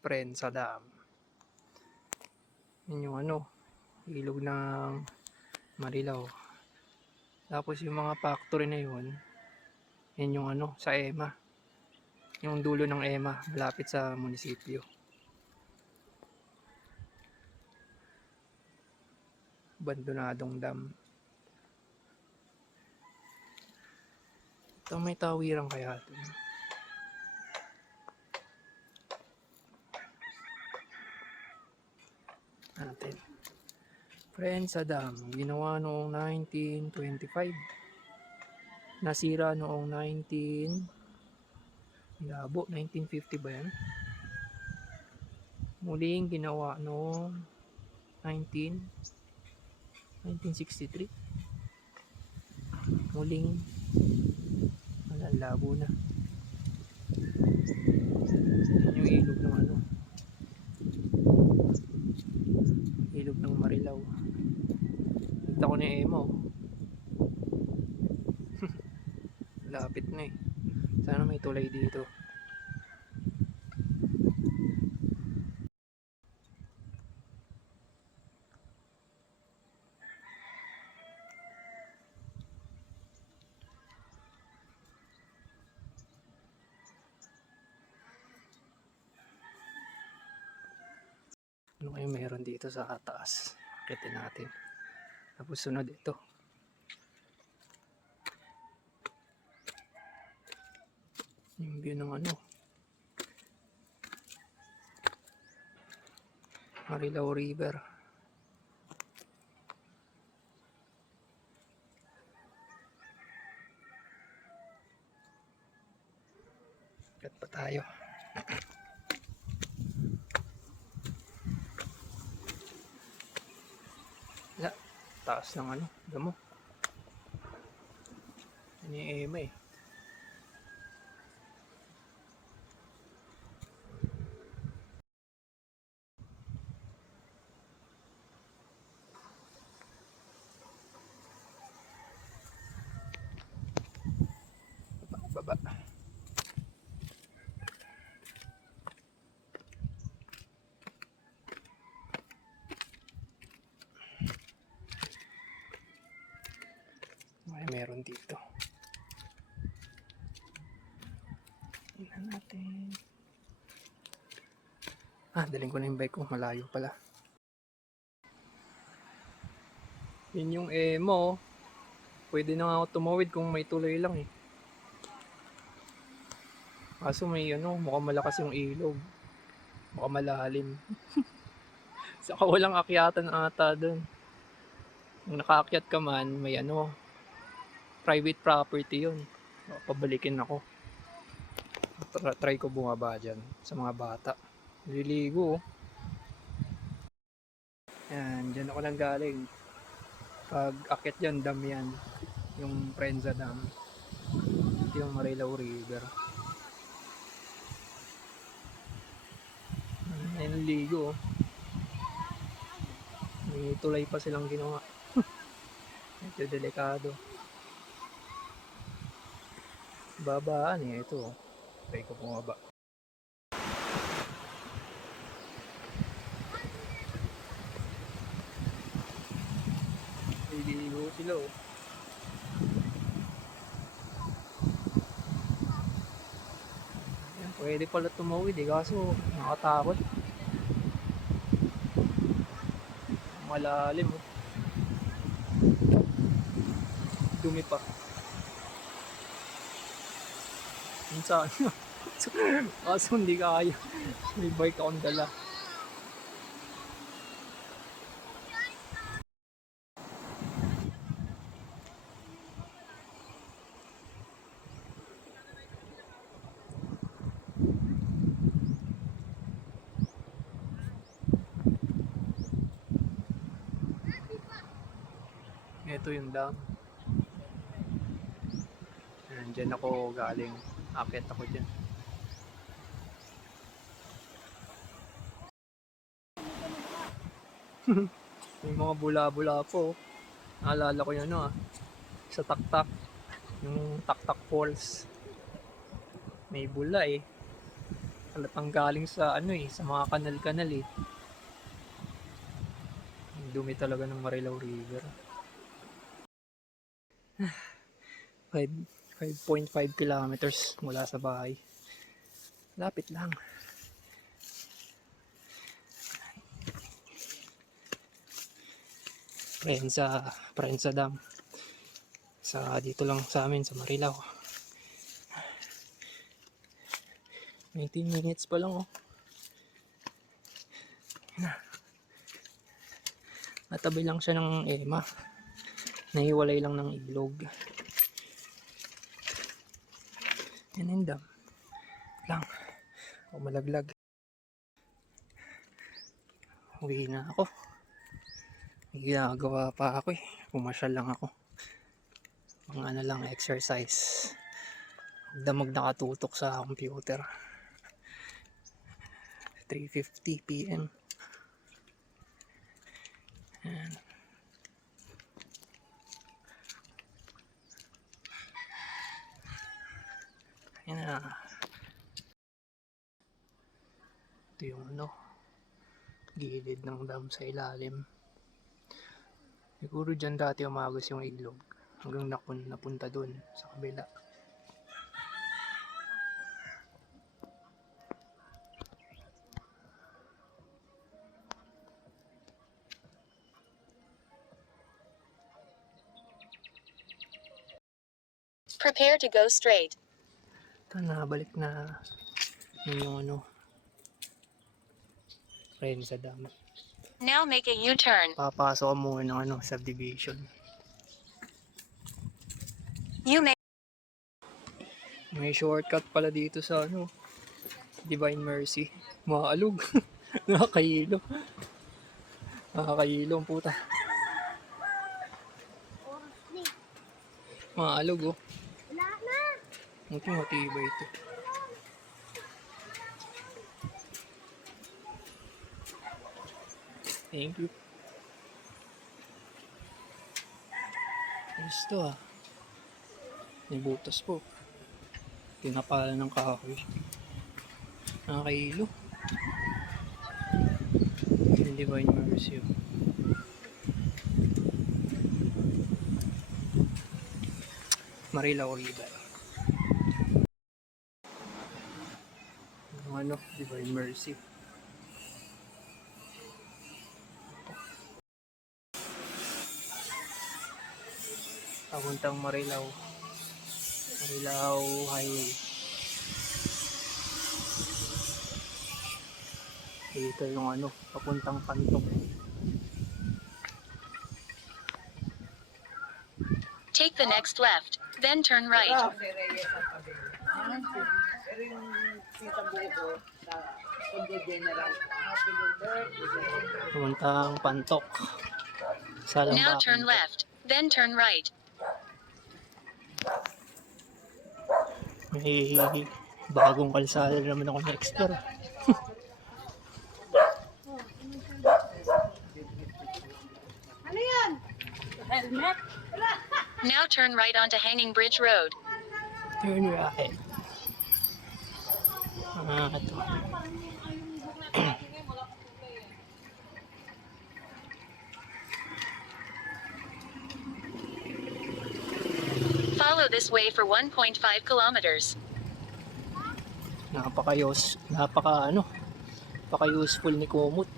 Prensa Dam. Yun yung ilog ng Marilao. Tapos yung mga factory na yun yung sa EMA. Yung dulo ng EMA, malapit sa munisipyo. Abandonadong dam. Ito may tawiran kaya ito. Natin. Prensa Dam, ginawa noong 1925. Nasira noong 1950 ba yan? Muling ginawa noong 1963. Muling labo na. Yung ilog ng ilog ng Marilao. Kita ko na EMA. Lapit na eh. Sana may tulay dito. Ano kayo meron dito sa taas? Akitin natin. Tapos sunod ito. Yung view ng Marilao River. Kat pa tayo. Wala. Taas ng damo. Ano yung EMA eh. Baba. May meron dito. Tingnan natin. Daling ko na yung bike ko. Malayo pala. Yun yung EMA. Pwede na ako tumawid kung may tuloy lang eh. Kaso may mukhang malakas yung ilog. Mukhang malalim. Saka walang akyatan ata dun. Kung nakaakyat ka man, may private property yun. Pabalikin ako. Try ko bumaba dyan sa mga bata. Liligo. Yan, dyan ako lang galing. Pag akyat dyan, dam yan. Yung Prensa Dam. Ito yung Marilao River. Yan, ligo. May tulay pa silang ginawa. Ito delikado. Babaan eh. Ito. Try ko bumaba. Liligo sila oh. Yan, pwede pala tumawid eh. Kaso nakatakot. Malalim oh. Dumi pa. Minsan kaso hindi kaya. May bike akong dala. Ito yung dam. Diyan ako galing. Akit ako dyan. May mga bula-bula po. Naalala ko yun sa Taktak. Yung Taktak Falls. May bula eh. Halatang galing sa ano eh, sa mga kanal-kanal eh. Ang dumi talaga ng Marilao River. 5.5 kilometers mula sa bahay. Lapit lang. Prensa Dam. Dito lang sa amin sa Marilao. 19 minutes pa lang oh. Natabi lang siya ng EMA. Nahiwalay lang ng ilog. Yan dam. Lang. O malaglag. Uwi na ako. May ginagawa pa ako eh. Pumasyal lang ako. Mga ano lang, exercise. Damag nakatutok sa computer. 3:50 PM. Ayan. Ayan na. Ito yung ano, gilid ng dam sa ilalim. Siguro dyan dati umagos yung ilog hanggang napunta dun sa kabila. Prepare to go straight. Ito na, balik na yung ano, Prensa Dam. Now make a U-turn. Papasok ko muna ng ano, subdivision. You may May shortcut pala dito sa ano, Divine Mercy. Maalog. Nakakahilo. Nakakahilo ang puta. Maalog oh. Matibay ito. Thank you. Ayos to ah. May butas po. Tinapala ng kahoy. Nakakahilo. Yung Divine Mercy oh. Marilao River. Yung ano, Divine Mercy. Papuntang Marilao Highway. Dito yung ano, papuntang Pantok. take the next left, then turn right. Papuntang Pantok. Now turn left, then turn right. May bagong kalsada naman ako na-explore. Ano yan? Helmet? Now turn right onto Hanging Bridge Road. Turn right. Ito. Follow this way for 1.5 kilometers. Napaka-useful ni Kumot.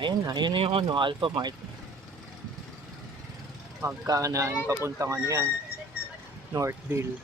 Ayun na yung ano, Alpha Mart. Magkanan, papuntang ano yan, Northville.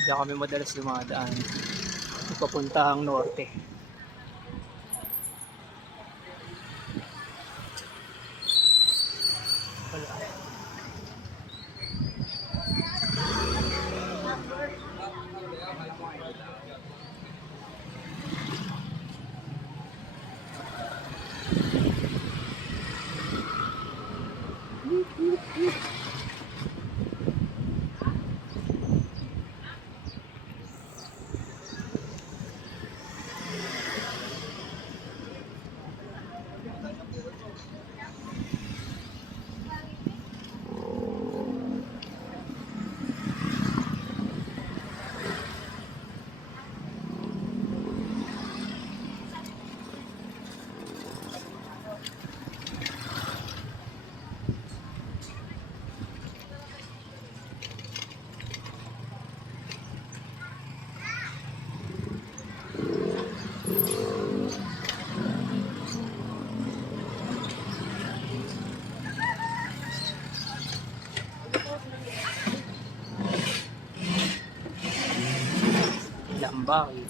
Diyan kami madalas dumadaan. Papuntang norte. Wala. Wala ang bakit.